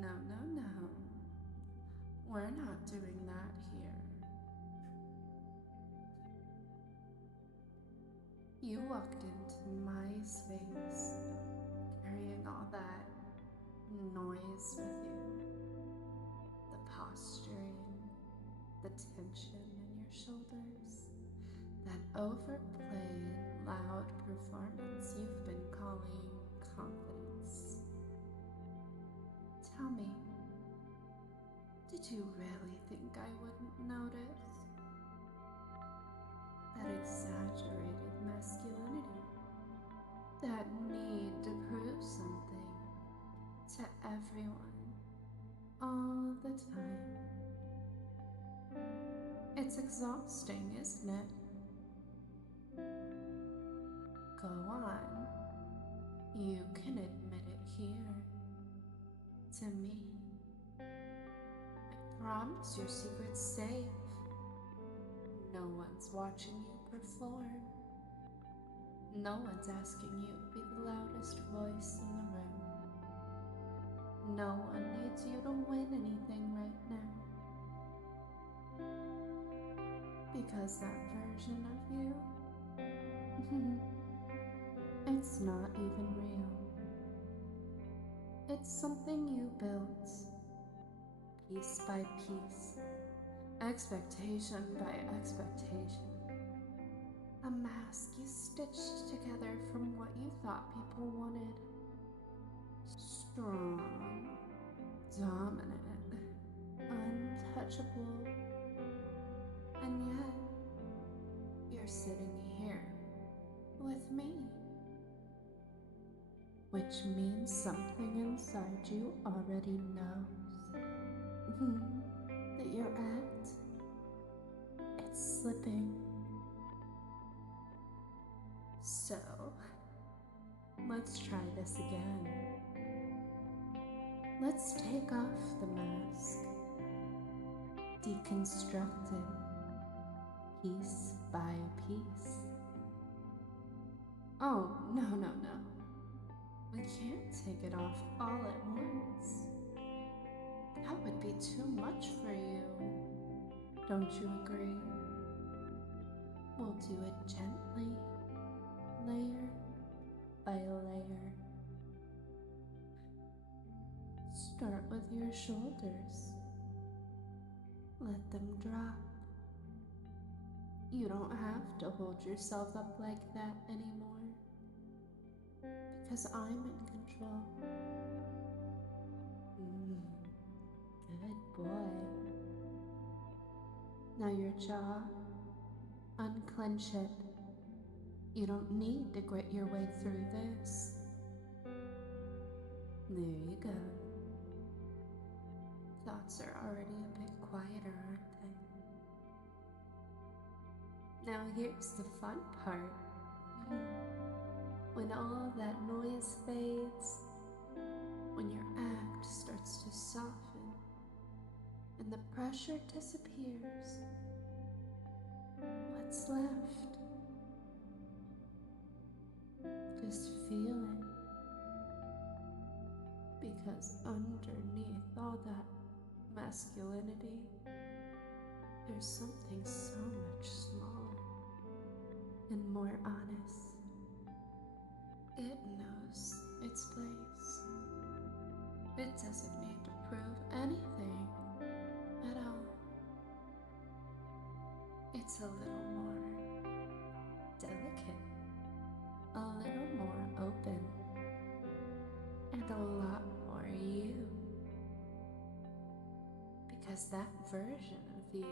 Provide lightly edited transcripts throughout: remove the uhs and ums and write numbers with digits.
No, no, no. We're not doing that here. You walked into my space, carrying all that noise with you. The posturing, the tension in your shoulders, that overplayed, loud performance you've been calling confidence. Tell me, did you really think I wouldn't notice? That exaggerated masculinity, that need to prove something to everyone all the time. It's exhausting, isn't it? Go on. You can admit it here. To me. I promise your secret's safe. No one's watching you perform. No one's asking you to be the loudest voice in the room. No one needs you to win anything right now. Because that version of you, it's not even real. It's something you built, piece by piece, expectation by expectation. A mask you stitched together from what you thought people wanted. Strong, dominant, untouchable. And yet, you're sitting here with me. Which means something inside you already knows that your act, it's slipping. So, let's try this again. Let's take off the mask, deconstruct it, piece by piece. Oh, no, no, no. We can't take it off all at once. That would be too much for you. Don't you agree? We'll do it gently, layer by layer. Start with your shoulders. Let them drop. You don't have to hold yourself up like that anymore. Because I'm in control. Good boy. Now your jaw, unclench it. You don't need to grit your way through this. There you go. Thoughts are already a bit quieter, aren't they? Now here's the fun part. When all that noise fades, when your act starts to soften, and the pressure disappears, what's left? Just feel it. Because underneath all that masculinity, there's something so much smaller and more honest. It knows its place. It doesn't need to prove anything at all. It's a little more delicate, a little more open, and a lot more you. Because that version of you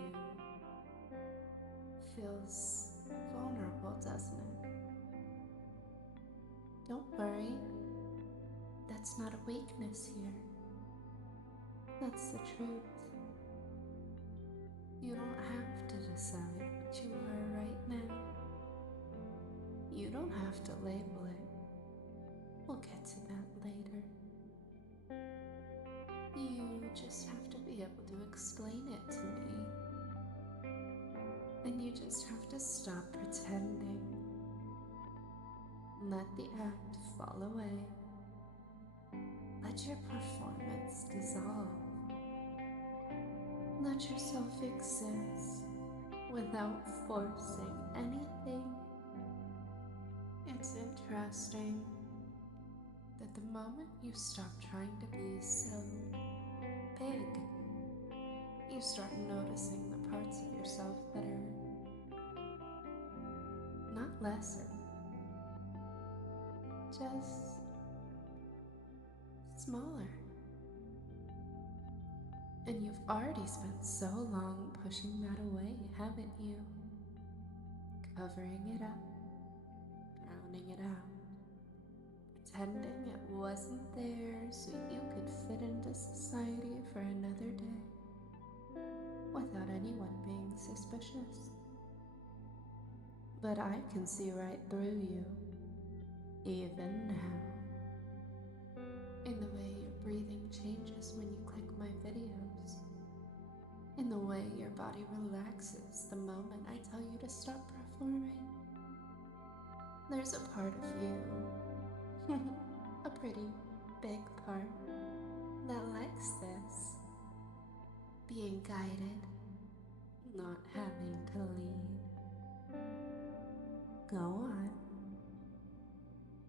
feels vulnerable, doesn't it? Don't worry, that's not a weakness here. That's the truth. You don't have to decide what you are right now. You don't have to label it. We'll get to that later. You just have to be able to explain it to me. And you just have to stop pretending. Let the act fall away. Let Let your performance dissolve. Let yourself exist without forcing anything. It's interesting that the moment you stop trying to be so big, you start noticing the parts of yourself that are not lesser, just smaller. And you've already spent so long pushing that away, haven't you? Covering it up, drowning it out, pretending it wasn't there so you could fit into society for another day without anyone being suspicious. But I can see right through you, even now, in the way your breathing changes when you click my videos, in the way your body relaxes the moment I tell you to stop performing. There's a part of you, a pretty big part, that likes this, being guided, not having to lead. Go on.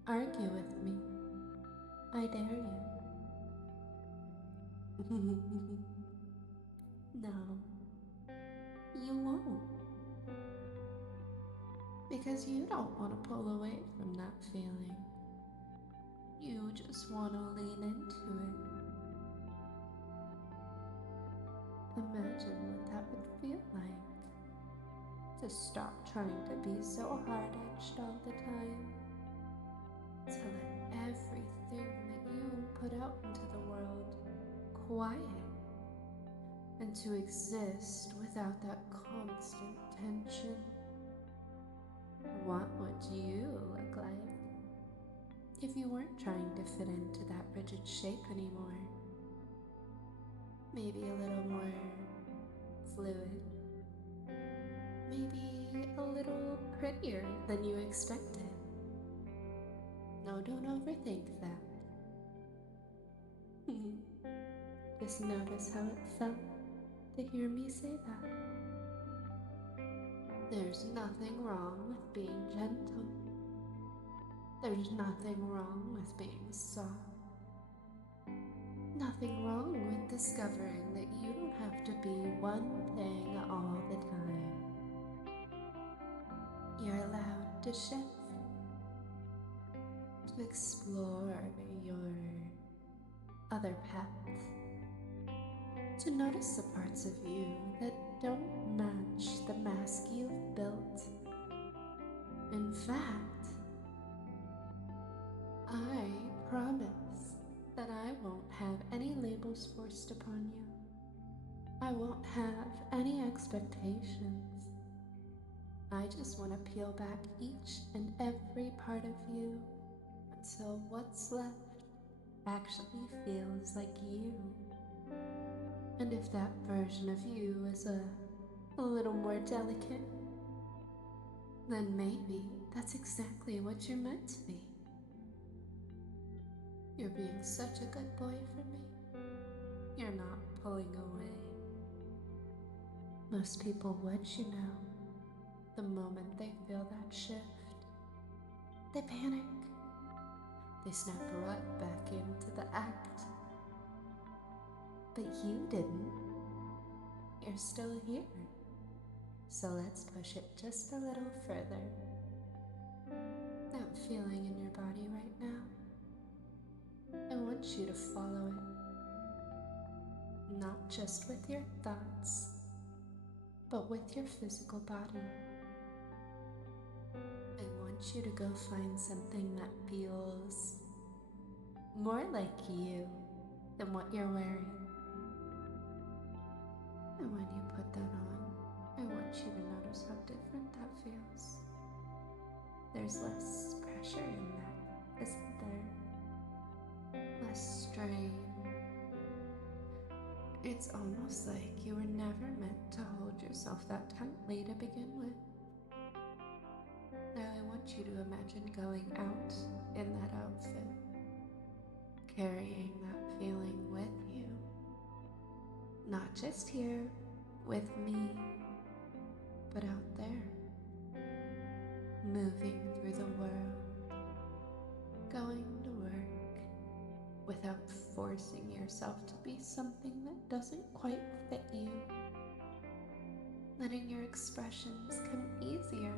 Argue with me. I dare you. No, you won't. Because you don't want to pull away from that feeling. You just want to lean into it. Imagine what that would feel like. To stop trying to be so hard-edged all the time. To let everything that you put out into the world quiet. And to exist without that constant tension. What would you look like if you weren't trying to fit into that rigid shape anymore? Maybe a little more fluid. Maybe a little prettier than you expected. No, don't overthink that. Just notice how it felt to hear me say that. There's nothing wrong with being gentle. There's nothing wrong with being soft. Nothing wrong with discovering that you don't have to be one thing all the time. You're allowed to shift, to explore your other paths, to notice the parts of you that don't match the mask you've built. In fact, I promise that I won't have any labels forced upon you. I won't have any expectations. I just want to peel back each and every part of you until what's left actually feels like you. And if that version of you is a little more delicate, then maybe that's exactly what you're meant to be. You're being such a good boy for me. You're not pulling away. Most people would, you know, the moment they feel that shift. They panic. They snap right back into the act. But you didn't. You're still here. So let's push it just a little further. That feeling in your body right now, I want you to follow it. Not just with your thoughts, but with your physical body. I want you to go find something that feels more like you than what you're wearing. And when you put that on, I want you to notice how different that feels. There's less pressure in that, isn't there? Less strain. It's almost like you were never meant to hold yourself that tightly to begin with. Now I want you to imagine going out in that outfit, carrying that feeling with you, not just here with me, but out there, moving through the world, going to work without forcing yourself to be something that doesn't quite fit you, letting your expressions come easier,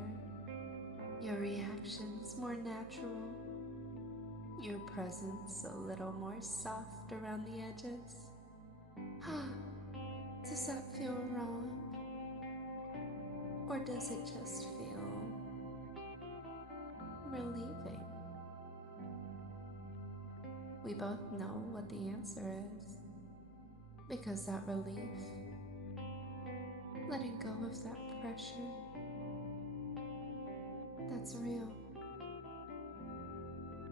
your reactions more natural, your presence a little more soft around the edges. Does that feel wrong? Or does it just feel relieving? We both know what the answer is, because that relief, letting go of that pressure, that's real.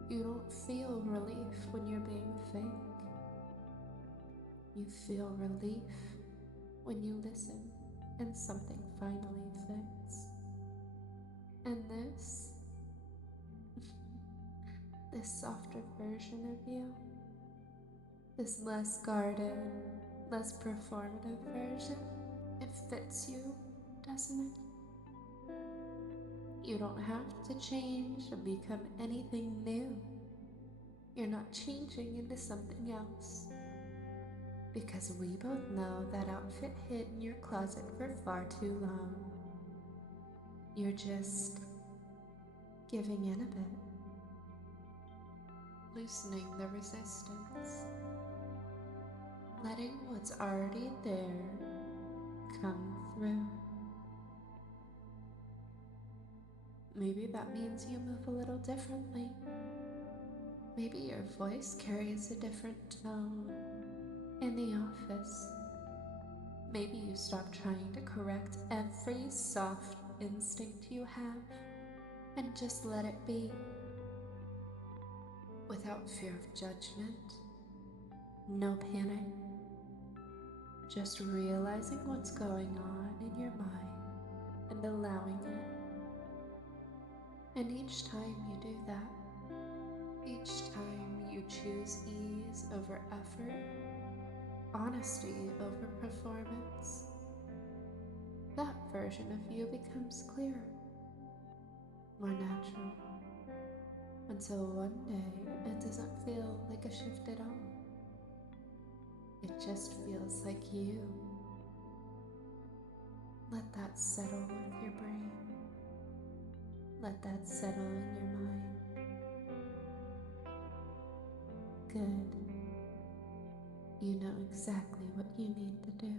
You don't feel relief when you're being fake. You feel relief when you listen and something finally fits. And this softer version of you, this less guarded, less performative version, it fits you, doesn't it? You don't have to change or become anything new. You're not changing into something else. Because we both know that outfit hid in your closet for far too long. You're just giving in a bit, loosening the resistance, letting what's already there come through. Maybe that means you move a little differently. Maybe your voice carries a different tone in the office. Maybe you stop trying to correct every soft instinct you have and just let it be, without fear of judgment, no panic, just realizing what's going on in your mind and allowing it. And each time you do that, each time you choose ease over effort, honesty over performance, that version of you becomes clearer, more natural, until one day it doesn't feel like a shift at all. It just feels like you. Let that settle with your brain. Let that settle in your mind. Good. You know exactly what you need to do.